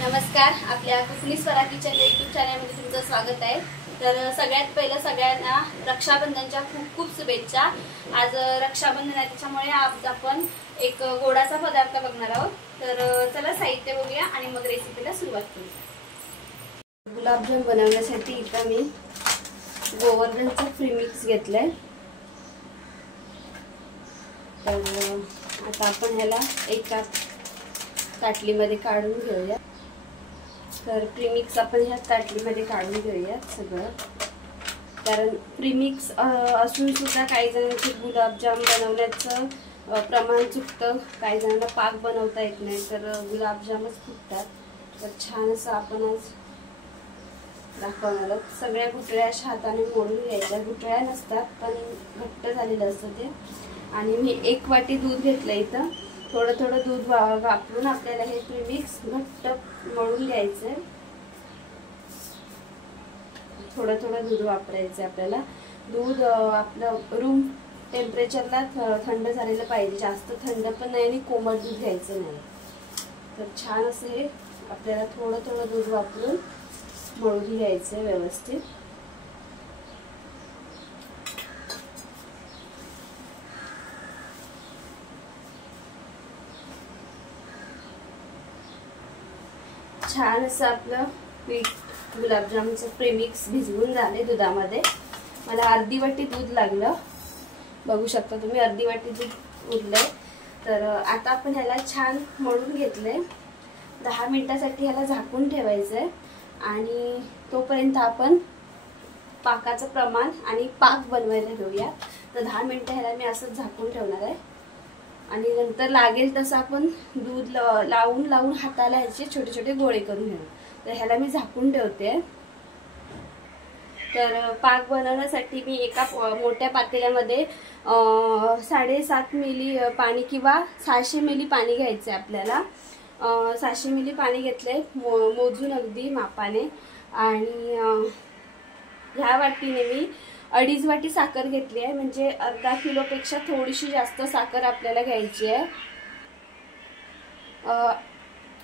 नमस्कार, आपल्या कुकनी Swara kitchen YouTube चॅनलमध्ये तुमचं स्वागत आहे। तर सगळ्यात पहिलं सगळ्यांना रक्षाबंधनच्या खूप खूप शुभेच्छा। आज रक्षाबंधन आहे त्याच्यामुळे आज आपण एक गोडाचा पदार्थ बघणार आहोत। तर चला साहित्य बघूया आणि मग रेसिपीला सुरुवात करू। गुलाबजाम बनवण्यासाठी इथं मी गोवर्धनचं प्रीमिक्स घेतलंय। तर आता आपण ह्याला एका ताटलीमध्ये काढून घेऊया। तर प्रीमिक्स आपण ह्या ताटलीमध्ये काढून घेऊया सगळं, कारण प्रीमिक्स असून सुद्धा काही जणांचे गुलाबजाम बनवण्याचं प्रमाण चुकतं, काही जणांना पाक बनवता येत नाही, तर गुलाबजामच फुटतात। तर छान असं आपण आज दाखवणार आहोत। सगळ्या गुठळ्या अशा हाताने मोडून घ्यायच्या, गुठळ्या नसतात पण घट्ट झालेलं असतं ते। आणि मी 1 वाटी दूध घेतलं इथं, थोडं थोडं दूध वापरून आपल्याला हे प्रीमिक्स घट्ट मळून घ्यायचंय। थोडं थोडं दूध वापरायचं आपल्याला। दूध आपलं रूम टेम्परेचरला थंड झालेलं पाहिजे, जास्त थंड पण नाही आणि कोमट दूध घ्यायचं नाही। तर छान असं हे आपल्याला थोडं थोडं दूध वापरून मळून घ्यायचं व्यवस्थित। छान असं आपलं पीठ गुलाबजामचं प्रीमिक्स भिजवून झाले दुधामध्ये। मला अर्धी वाटी दूध लागलं, बघू शकता तुम्ही, अर्धी वाटी दूध उरलंय। तर आता आपण ह्याला छान मळून घेतलंय। 10 मिनिटासाठी ह्याला झाकून ठेवायचंय आणि तोपर्यंत आपण पाकाचं प्रमाण आणि पाक बनवायला घेऊया। तर 10 मिनिटं ह्याला मी असंच झाकून ठेवणार आहे आणि नंतर लागेल तसं आपण दूध लावून लावून हाताला ह्याचे छोटे छोटे गोळे करून घेऊ। तर ह्याला मी झाकून ठेवते। तर पाक बनवण्यासाठी मी एका मोठ्या पातेल्यामध्ये 7.5 मिली पाणी किंवा 600 मिली पाणी घ्यायचं आहे आपल्याला। 600 मिली पाणी घेतलंय मोजून अगदी मापाने। आणि ह्या वाटीने मी 2.5 वाटी साखर घेतली आहे, म्हणजे अर्धा किलोपेक्षा थोडीशी जास्त साखर आपल्याला घ्यायची आहे।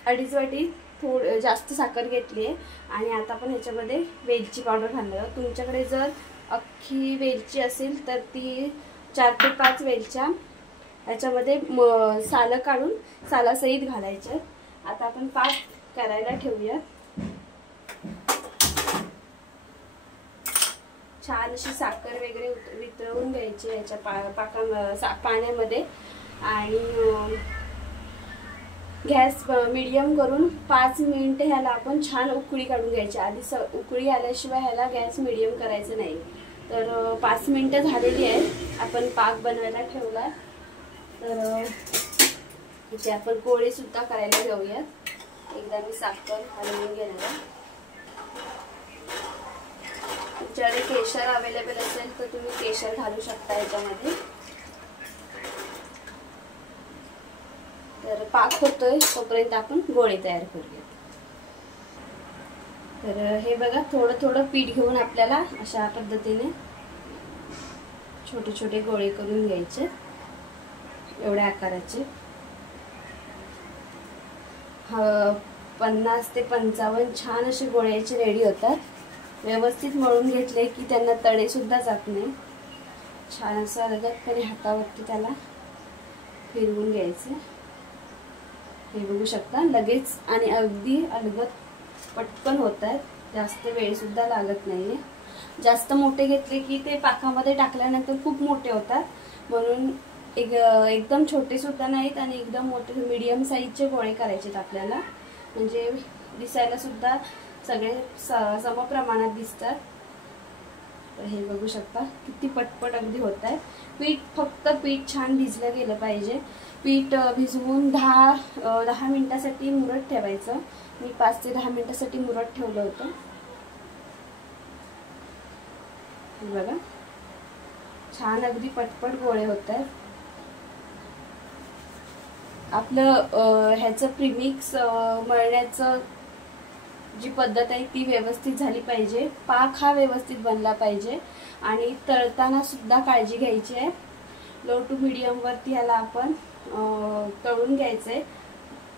2.5 वाटी जास्त साखर घेतली आहे। आणि आता आपण ह्याच्यामध्ये वेलची पावडर घालणार आहोत। तुमच्याकडे जर अख्खी वेलची असेल तर ती 4 ते 5 वेलच्या ह्याच्यामध्ये सालं काढून सालासहित घालायचे। आता आपण पाक करायला ठेवूया। छान अशी साखर वगैरे वितळवून घ्यायची याच्या पाण्यामध्ये। आणि गॅस मीडियम करून 5 मिनिट ह्याला आपण छान उकळी काढून घ्यायची। आधी उकळी आल्याशिवाय ह्याला गॅस मीडियम करायचं नाही। तर 5 मिनिटं झालेली आहेत, आपण पाक बनवायला ठेवला। तर इथे आपण गोळे सुद्धा करायला घेऊया। एकदा मी साखर हलवून घेणार आहे। तुमच्याकडे केशर अवेलेबल असेल तर तुम्ही केशर घालू शकता याच्यामध्ये। तर पाक होतोय तोपर्यंत आपण गोळे तयार करूया। तर हे बघा, थोडं थोडं पीठ घेऊन आपल्याला अशा पद्धतीने छोटे छोटे गोळे करून घ्यायचे, एवढ्या आकाराचे। 50 ते 55 छान असे गोळ्याचे रेडी होतात। व्यवस्थित मळून घेतले की त्यांना तडे सुद्धा जात नाही। छान असं अलगदपणे हातावरती त्याला फिरवून घ्यायचं। हे बघू शकता, लगेच आणि अगदी अलगद पटकन होत आहेत, जास्त वेळ सुद्धा लागत नाहीये। जास्त मोठे घेतले की ते पाकामध्ये टाकल्यानंतर खूप मोठे होतात, म्हणून एकदम छोटे सुद्धा नाहीत आणि एकदम मोठे मीडियम साईजचे गोळे करायचे आपल्याला, म्हणजे दिसायला सुद्धा सगळे समप्रमाणात दिसतात। तर हे बघू शकता किती पटपट अगदी होत आहे। फक्त पीठ छान भिजलं गेलं पाहिजे। पीठ भिजवून 10 मिनिटासाठी मुरत ठेवायचं। मी 5 ते 10 मिनिटासाठी मुरत ठेवलं होतं। हे बघा, छान अगदी पटपट गोळे होत आहेत। आपलं ह्याचं प्रीमिक्स मळण्याचं जी पद्धत आहे ती व्यवस्थित झाली पाहिजे। पाक हा व्यवस्थित बनला पाहिजे आणि तळताना सुद्धा काळजी घ्यायची आहे। लो टू मीडियम वरती ह्याला आपण तळून घ्यायचंय।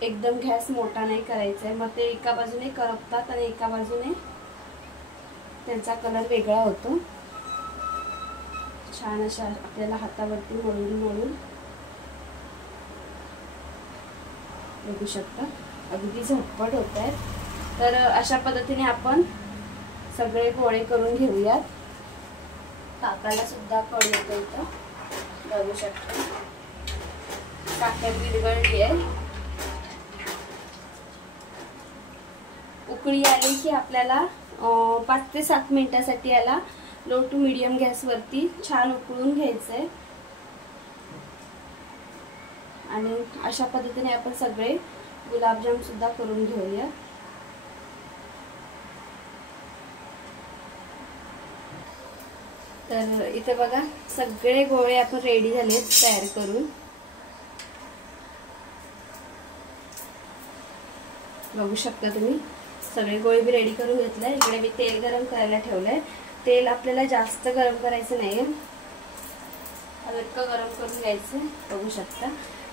एकदम गॅस मोठा नाही करायचा आहे, मग ते एका बाजूने करपतात आणि एका बाजूने त्यांचा कलर वेगळा होतो. छान अशा आपल्याला हातावरती मळून मळून बघू शकता, अगदी झटपट होत आहेत. तर अशा पद्धतीने आपण सगळे गोळे करून घेऊयात. काकाला सुद्धा कळ येतो इथं, बघू शकता साखर विरघळली आहे. उकळी आली की आपल्याला 5 ते 7 मिनिटासाठी याला लो टू मीडियम गॅसवरती छान उकळून घ्यायचंय. आणि अशा पद्धतीने आपण सगळे गुलाबजाम सुद्धा करून घेऊया. तर इथे बघा सगळे गोळे आपण रेडी झालेत तयार करून. बघू शकता तुम्ही सगळे गोळे मी रेडी करून घेतले. इकडे मी तेल गरम करायला ठेवलंय. तेल आपल्याला जास्त गरम करायचं नाहीये, हलकं गरम करून घ्यायचं. बघू शकता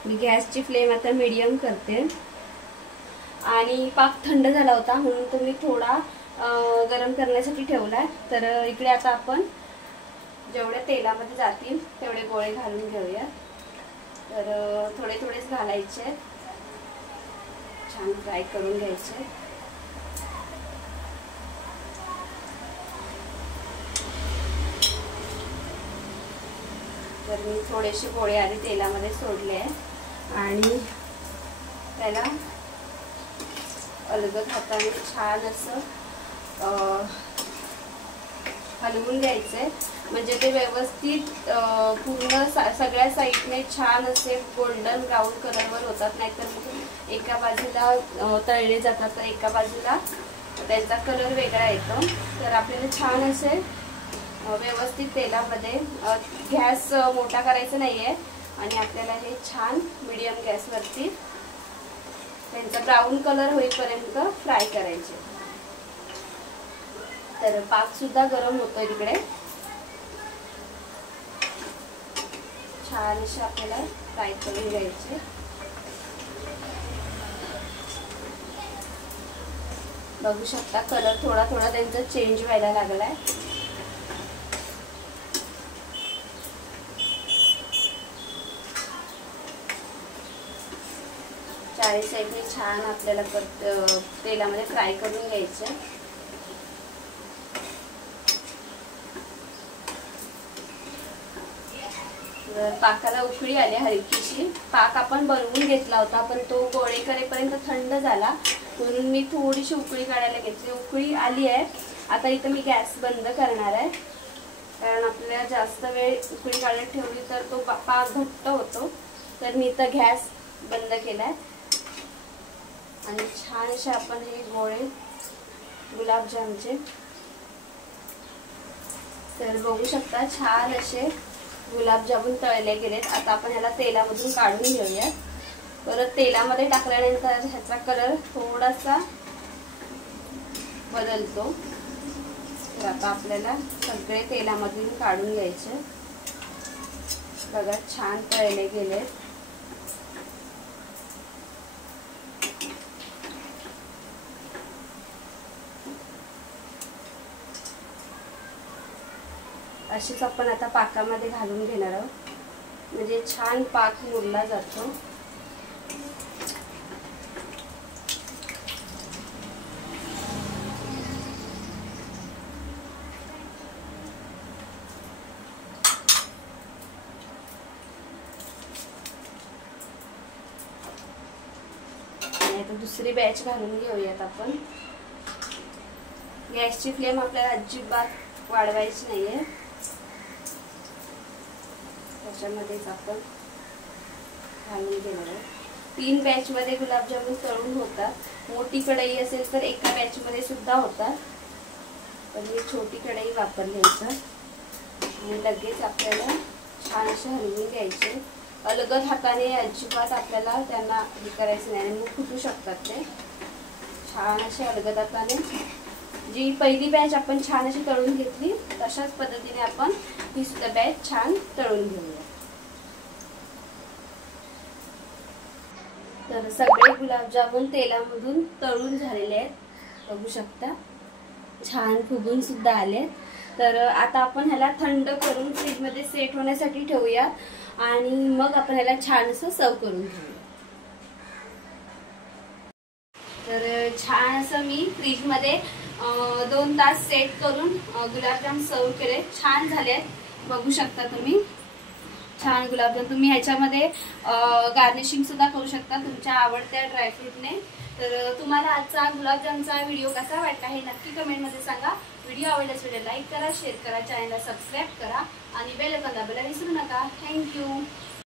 मी गॅसची फ्लेम आता मीडियम करते. आणि पाक थंड झाला होता म्हणून तो मी थोडा गरम करण्यासाठी ठेवलाय. तर इकडे आता आपण जेवढे तेलामध्ये जातील तेवढे गोळे घालून घेऊया. तर थोडे थोडेच घालायचे, छान फ्राय करून घ्यायचे. तर मी थोडेसे गोळे आधी तेलामध्ये सोडले आणि त्याला अलगद हाताने छान असं हलवून घ्यायचंय, म्हणजे ते व्यवस्थित पूर्ण सगळ्या साईडने छान असे गोल्डन ब्राऊन कलरवर होतात. नाहीतर मग एका बाजूला तळले जातात तर एका बाजूला त्यांचा कलर वेगळा येतो. तर आपल्याला छान असे व्यवस्थित तेलामध्ये, गॅस मोठा करायचा नाहीये आणि आपल्याला हे छान मीडियम गॅसवरती त्यांचा ब्राऊन कलर होईपर्यंत फ्राय करायचे. तर पाक सुद्धा गरम होतोय तिकडे. छान असे आपल्याला फ्राय करून घ्यायचे. बघू शकता कलर थोडा थोडा त्यांचा चेंज व्हायला लागलाय. चारी साईडने छान आपल्याला तेलामध्ये फ्राय करून घ्यायचं. पाकाला उकळी आली हलकीशी. पाक आपण बनवून घेतला होता पण तो गोळे करेपर्यंत थंड झाला म्हणून मी थोडीशी उकळी काढायला घेतली. उकळी आली आहे. आता इथं मी गॅस बंद करणार आहे, कारण आपल्याला जास्त वेळ उकळी काढत ठेवली तर तो पाक घट्ट होतो. तर मी इथं गॅस बंद केलाय आणि छान असे आपण हे गोळे गुलाबजामचे, तर बघू शकता छान असे गुलाबजामुन तळले गेलेत. आता आपण ह्याला तेलामधून काढून घेऊया. परत तेलामध्ये टाकल्यानंतर ह्याचा कलर थोडासा बदलतो. तर आता आपल्याला सगळे तेलामधून काढून घ्यायचे. बघा छान तळले गेलेत. अशीच आपण आता पाकामध्ये घालून घेणार आहोत, म्हणजे छान पाक मुरला जातो. आणि आता दुसरी बॅच घालून घेऊयात आपण. गॅसची फ्लेम आपल्याला अजिबात वाढवायची नाहीये. त्याच्यामध्येच आपण घालून घेणार आहोत. 3 बॅच मध्ये गुलाबजामुन तळून होतात. मोठी कढई असेल तर एका बॅच मध्ये सुद्धा होतात, पण मी छोटी कढई वापरली इथं. आणि लगेच आपल्याला छान असे हलवून घ्यायचे. अलगद हाताने अजिबात आपल्याला त्यांना हे करायचं नाही, मग फुटू शकतात ते. छान असे अलगद हाताने, जी पहिली बॅच आपण छान अशी तळून घेतली तशाच पद्धतीने आपण ही सुद्धा बॅच छान तळून घेऊया. तर सगळे गुलाबजामुन तेलामधून तळून झालेले आहेत, बघू शकता छान फुगून सुद्धा आले। तर आता आपण ह्याला थंड करून फ्रीज मध्ये सेट होण्यासाठी ठेवूया आणि मग आपण ह्याला छान असं सर्व करून घेऊया। तर छान असं मी फ्रीज मध्ये 2 तास सेट करून गुलाबजाम सर्व केले, छान झाले, बघू शकता तुम्ही छान गुलाबजाम। तुम्ही ह्याच्यामध्ये गार्निशिंग सुद्धा करू शकता तुमच्या आवडत्या ड्रायफ्रूटने। तर तुम्हाला आजचा गुलाबजामचा व्हिडिओ कसा वाटला हे नक्की कमेंट मध्ये सांगा। व्हिडिओ आवडल्यास व्हिडिओ लाईक करा, शेअर करा, चॅनलला सबस्क्राईब करा आणि बेल आयकॉन दाबायला विसरू नका। थँक्यू।